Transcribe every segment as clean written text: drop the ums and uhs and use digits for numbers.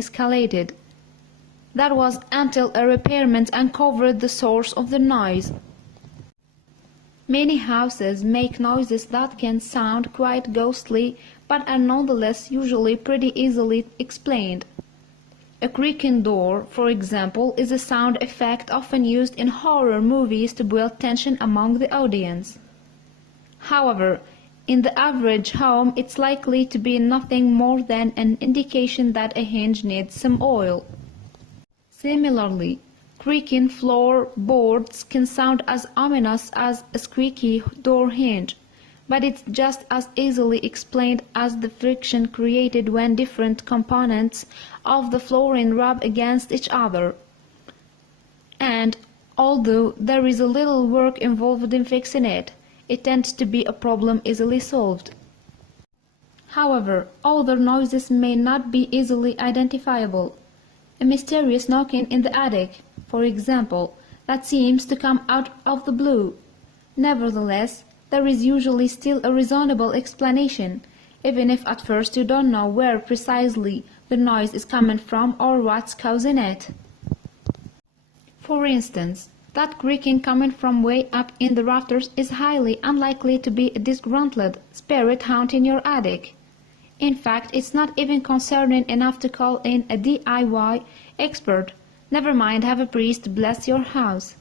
escalated. That was until a repairman uncovered the source of the noise. Many houses make noises that can sound quite ghostly, but are nonetheless usually pretty easily explained. A creaking door, for example, is a sound effect often used in horror movies to build tension among the audience. However, in the average home, it's likely to be nothing more than an indication that a hinge needs some oil. Similarly, creaking floorboards can sound as ominous as a squeaky door hinge, but it's just as easily explained as the friction created when different components of the flooring rub against each other. And although there is a little work involved in fixing it, it tends to be a problem easily solved. However, other noises may not be easily identifiable. A mysterious knocking in the attic, for example, that seems to come out of the blue. Nevertheless, there is usually still a reasonable explanation, even if at first you don't know where precisely the noise is coming from or what's causing it. For instance, that creaking coming from way up in the rafters is highly unlikely to be a disgruntled spirit haunting your attic. In fact, it's not even concerning enough to call in a DIY expert, never mind have a priest bless your house.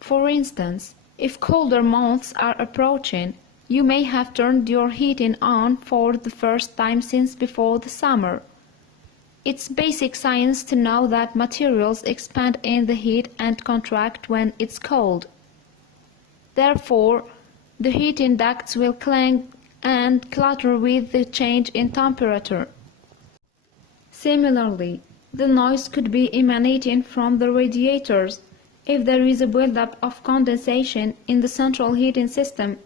For instance, if colder months are approaching, you may have turned your heating on for the first time since before the summer. It's basic science to know that materials expand in the heat and contract when it's cold. Therefore, the heating ducts will clang and clatter with the change in temperature. Similarly, the noise could be emanating from the radiators. If there is a buildup of condensation in the central heating system,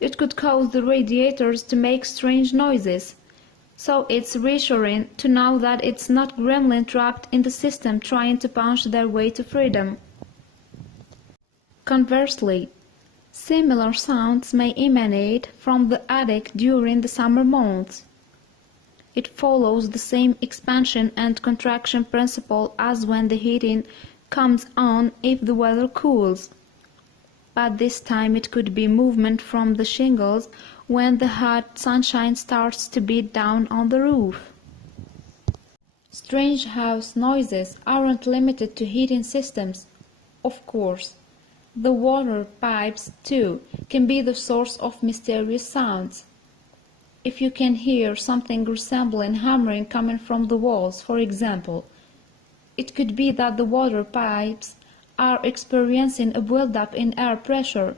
it could cause the radiators to make strange noises. So it's reassuring to know that it's not gremlin trapped in the system trying to punch their way to freedom. Conversely, similar sounds may emanate from the attic during the summer months. It follows the same expansion and contraction principle as when the heating comes on if the weather cools. But this time it could be movement from the shingles when the hot sunshine starts to beat down on the roof. Strange house noises aren't limited to heating systems, of course. The water pipes, too, can be the source of mysterious sounds. If you can hear something resembling hammering coming from the walls, for example, it could be that the water pipes are experiencing a build-up in air pressure,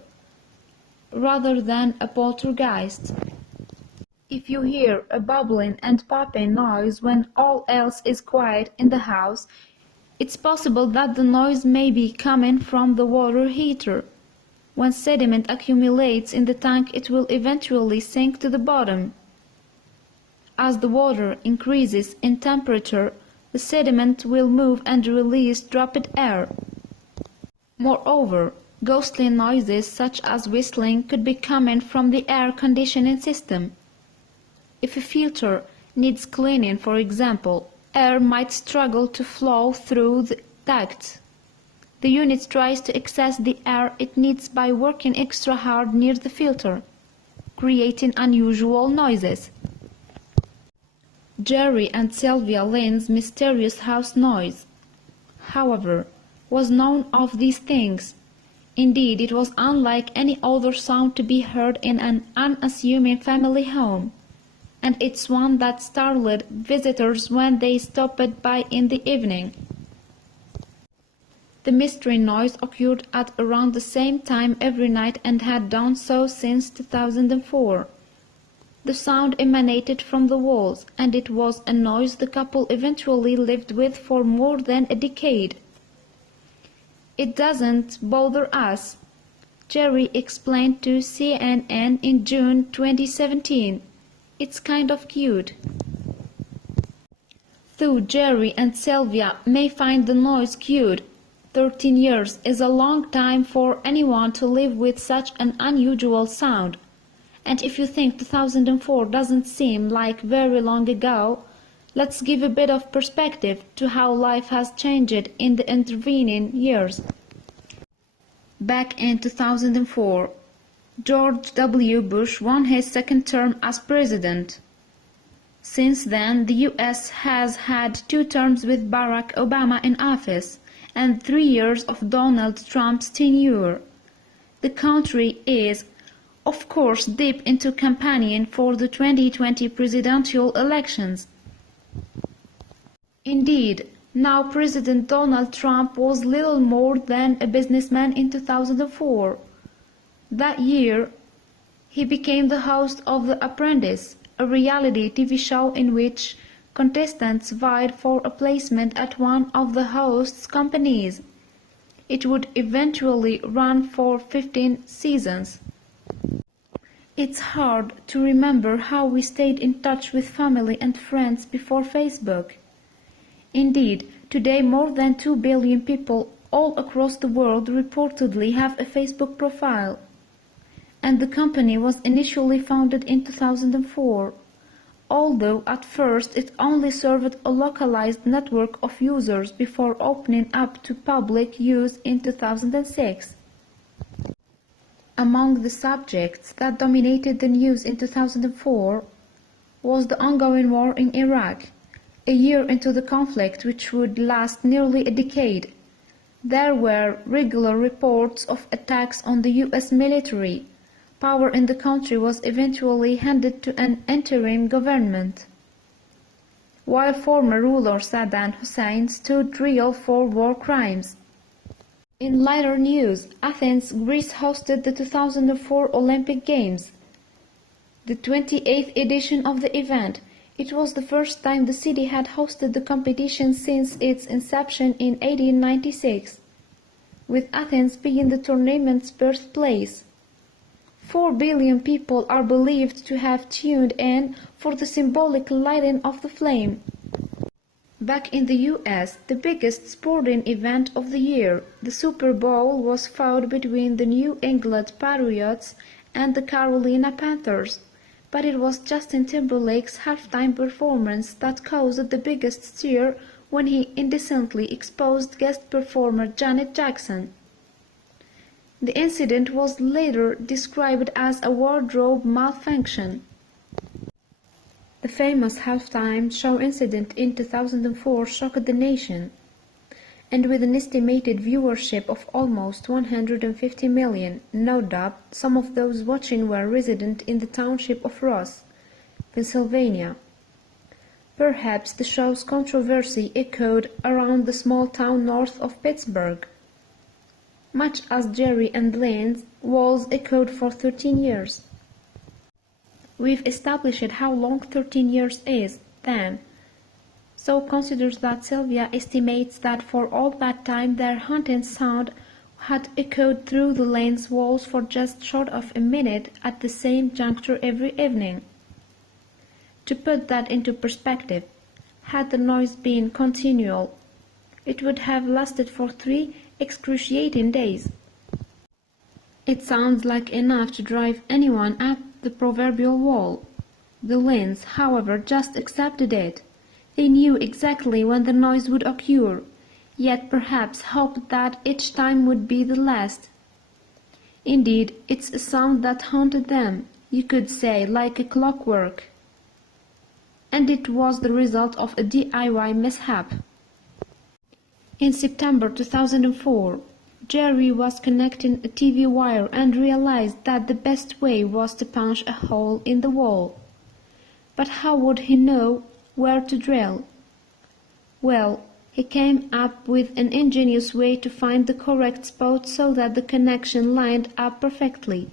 rather than a poltergeist. If you hear a bubbling and popping noise when all else is quiet in the house, it's possible that the noise may be coming from the water heater. When sediment accumulates in the tank, it will eventually sink to the bottom. As the water increases in temperature, the sediment will move and release dropped air. Moreover, ghostly noises such as whistling could be coming from the air conditioning system. If a filter needs cleaning, for example, air might struggle to flow through the ducts. The unit tries to access the air it needs by working extra hard near the filter, creating unusual noises. Jerry and Sylvia Lynn's mysterious house noise, however, was none of these things. Indeed, it was unlike any other sound to be heard in an unassuming family home, and it's one that startled visitors when they stopped by in the evening. The mystery noise occurred at around the same time every night and had done so since 2004. The sound emanated from the walls, and it was a noise the couple eventually lived with for more than a decade. "It doesn't bother us," Jerry explained to CNN in June 2017. "It's kind of cute." Though Jerry and Sylvia may find the noise cute, 13 years is a long time for anyone to live with such an unusual sound. And if you think 2004 doesn't seem like very long ago, Let's give a bit of perspective to how life has changed in the intervening years. Back in 2004, George W. Bush won his second term as president. Since then, the U.S. has had 2 terms with Barack Obama in office and 3 years of Donald Trump's tenure. The country is, of course, deep into campaigning for the 2020 presidential elections. Indeed, now President Donald Trump was little more than a businessman in 2004. That year, he became the host of The Apprentice, a reality TV show in which contestants vied for a placement at one of the host's companies. It would eventually run for 15 seasons. It's hard to remember how we stayed in touch with family and friends before Facebook. Indeed, today more than 2 billion people all across the world reportedly have a Facebook profile. And the company was initially founded in 2004, although at first it only served a localized network of users before opening up to public use in 2006. Among the subjects that dominated the news in 2004 was the ongoing war in Iraq, a year into the conflict which would last nearly a decade. There were regular reports of attacks on the U.S. military. Power in the country was eventually handed to an interim government, while former ruler Saddam Hussein stood trial for war crimes. In lighter news, Athens, Greece hosted the 2004 Olympic Games, the 28th edition of the event. It was the first time the city had hosted the competition since its inception in 1896, with Athens being the tournament's birthplace. 4 billion people are believed to have tuned in for the symbolic lighting of the flame. Back in the US, the biggest sporting event of the year, the Super Bowl, was fought between the New England Patriots and the Carolina Panthers. But it was Justin Timberlake's halftime performance that caused the biggest stir when he indecently exposed guest performer Janet Jackson. The incident was later described as a wardrobe malfunction. The famous halftime show incident in 2004 shocked the nation, and with an estimated viewership of almost 150 million, no doubt some of those watching were resident in the township of Ross, Pennsylvania. Perhaps the show's controversy echoed around the small town north of Pittsburgh, much as Jerry and Lynn's was echoed for 13 years. We've established how long 13 years is, then. So consider that Sylvia estimates that for all that time their haunting sound had echoed through the lane's walls for just short of a minute at the same juncture every evening. To put that into perspective, had the noise been continual, it would have lasted for 3 excruciating days. It sounds like enough to drive anyone up the proverbial wall. The Lynns, however, just accepted it. They knew exactly when the noise would occur, yet perhaps hoped that each time would be the last. Indeed, it's a sound that haunted them, you could say, like a clockwork. And it was the result of a DIY mishap. In September 2004, Jerry was connecting a TV wire and realized that the best way was to punch a hole in the wall. But how would he know where to drill? Well, he came up with an ingenious way to find the correct spot so that the connection lined up perfectly.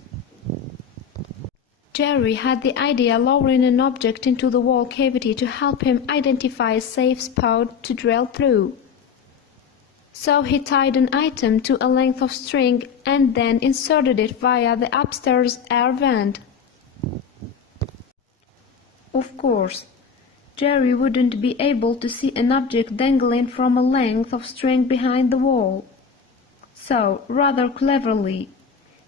Jerry had the idea lowering an object into the wall cavity to help him identify a safe spot to drill through. So he tied an item to a length of string and then inserted it via the upstairs air vent. Of course, Jerry wouldn't be able to see an object dangling from a length of string behind the wall. So, rather cleverly,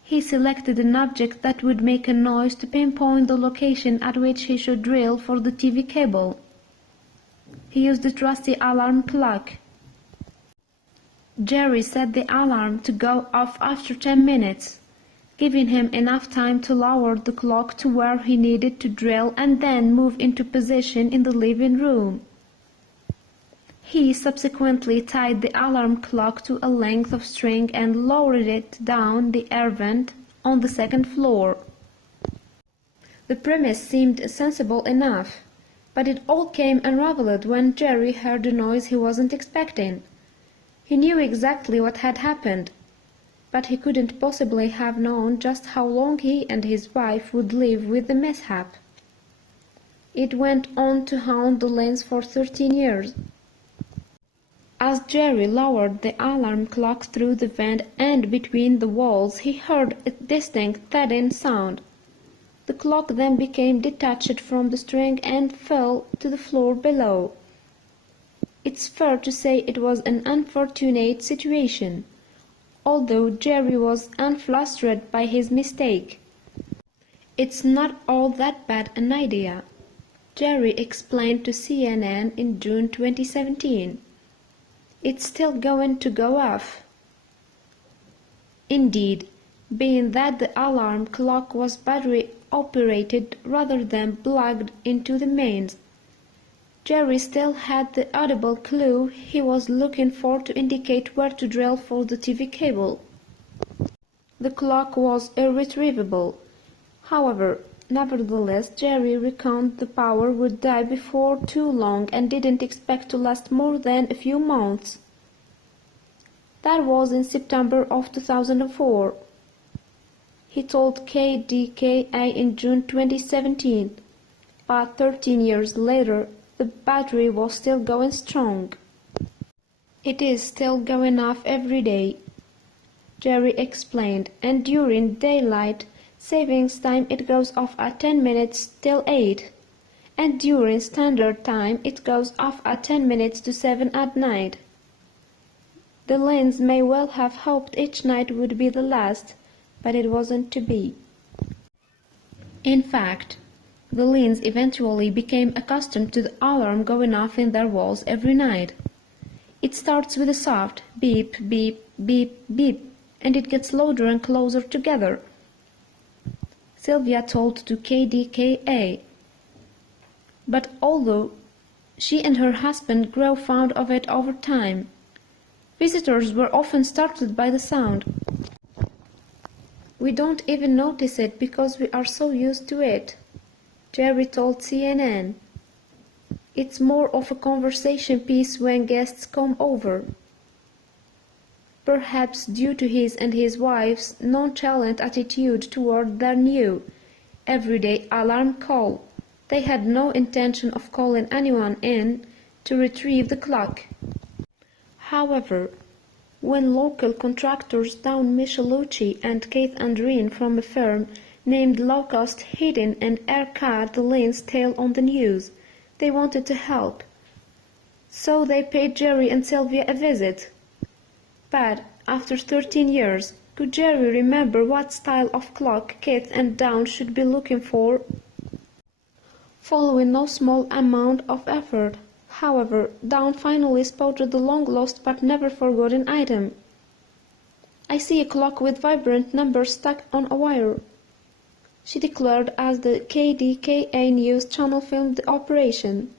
he selected an object that would make a noise to pinpoint the location at which he should drill for the TV cable. he used the trusty alarm clock. Jerry set the alarm to go off after 10 minutes, giving him enough time to lower the clock to where he needed to drill and then move into position in the living room. He subsequently tied the alarm clock to a length of string and lowered it down the air vent on the second floor. The premise seemed sensible enough, but it all came unraveled when Jerry heard a noise he wasn't expecting. He knew exactly what had happened, but he couldn't possibly have known just how long he and his wife would live with the mishap. It went on to haunt the Lynns for 13 years. As Jerry lowered the alarm clock through the vent and between the walls, he heard a distinct thudding sound. The clock then became detached from the string and fell to the floor below. It's fair to say it was an unfortunate situation, although Jerry was unflustered by his mistake. "It's not all that bad an idea," Jerry explained to CNN in June 2017. "It's still going to go off." Indeed, being that the alarm clock was battery-operated rather than plugged into the mains, Jerry still had the audible clue he was looking for to indicate where to drill for the TV cable. The clock was irretrievable. However, nevertheless, Jerry reckoned the power would die before too long and didn't expect to last more than a few months. That was in September of 2004. He told KDKA in June 2017, but 13 years later, the battery was still going strong. "It is still going off every day," Jerry explained, "and during daylight savings time it goes off at 10 minutes till 8, and during standard time it goes off at 10 minutes to 7 at night. The Lynns may well have hoped each night would be the last, but it wasn't to be." In fact, the Lynns eventually became accustomed to the alarm going off in their walls every night. It starts with a soft beep, beep, beep, beep, and it gets louder and closer together, Sylvia told to KDKA. But although she and her husband grew fond of it over time, visitors were often startled by the sound. "We don't even notice it because we are so used to it," Jerry told CNN. "It's more of a conversation piece when guests come over." Perhaps due to his and his wife's nonchalant attitude toward their new, everyday alarm call, they had no intention of calling anyone in to retrieve the clock. However, when local contractors Dawn Michelucci and Keith Andreen from a firm named Low Cost Heating and Air cut the Lynn's tail on the news, they wanted to help. So they paid Jerry and Sylvia a visit. But after 13 years, could Jerry remember what style of clock Keith and Dawn should be looking for? Following no small amount of effort, however, Dawn finally spotted the long-lost but never-forgotten item. "I see a clock with vibrant numbers stuck on a wire," she declared as the KDKA News channel filmed the operation.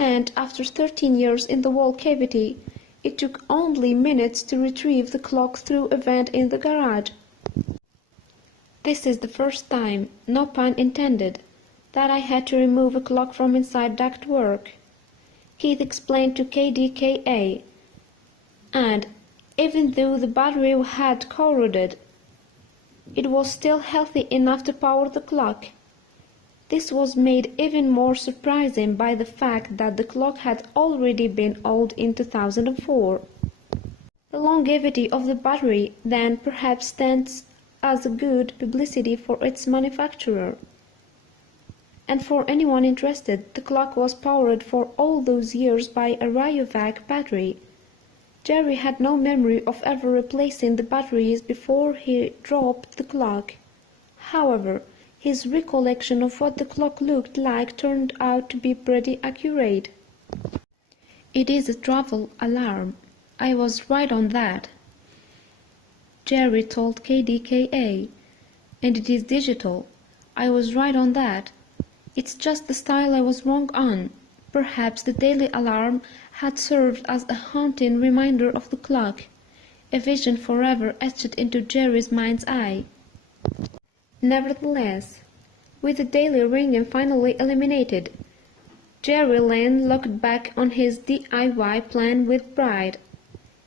And after 13 years in the wall cavity, it took only minutes to retrieve the clock through a vent in the garage. "This is the first time, no pun intended, that I had to remove a clock from inside ductwork," Keith explained to KDKA. "And even though the battery had corroded, it was still healthy enough to power the clock." This was made even more surprising by the fact that the clock had already been old in 2004. The longevity of the battery then perhaps stands as a good publicity for its manufacturer. And for anyone interested, the clock was powered for all those years by a Rayovac battery. Jerry had no memory of ever replacing the batteries before he dropped the clock. However, his recollection of what the clock looked like turned out to be pretty accurate. It is a travel alarm. I was right on that. Jerry told KDKA. And it is digital. I was right on that. It's just the style I was wrong on. Perhaps the daily alarm had served as a haunting reminder of the clock, a vision forever etched into Jerry's mind's eye. Nevertheless, with the daily ringing finally eliminated, Jerry Lynn looked back on his DIY plan with pride.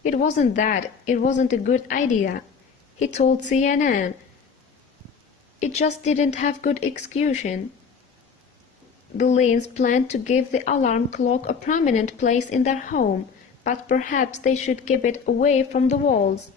It wasn't that it wasn't a good idea, he told CNN. It just didn't have good execution. The Lynns planned to give the alarm clock a prominent place in their home, but perhaps they should keep it away from the walls.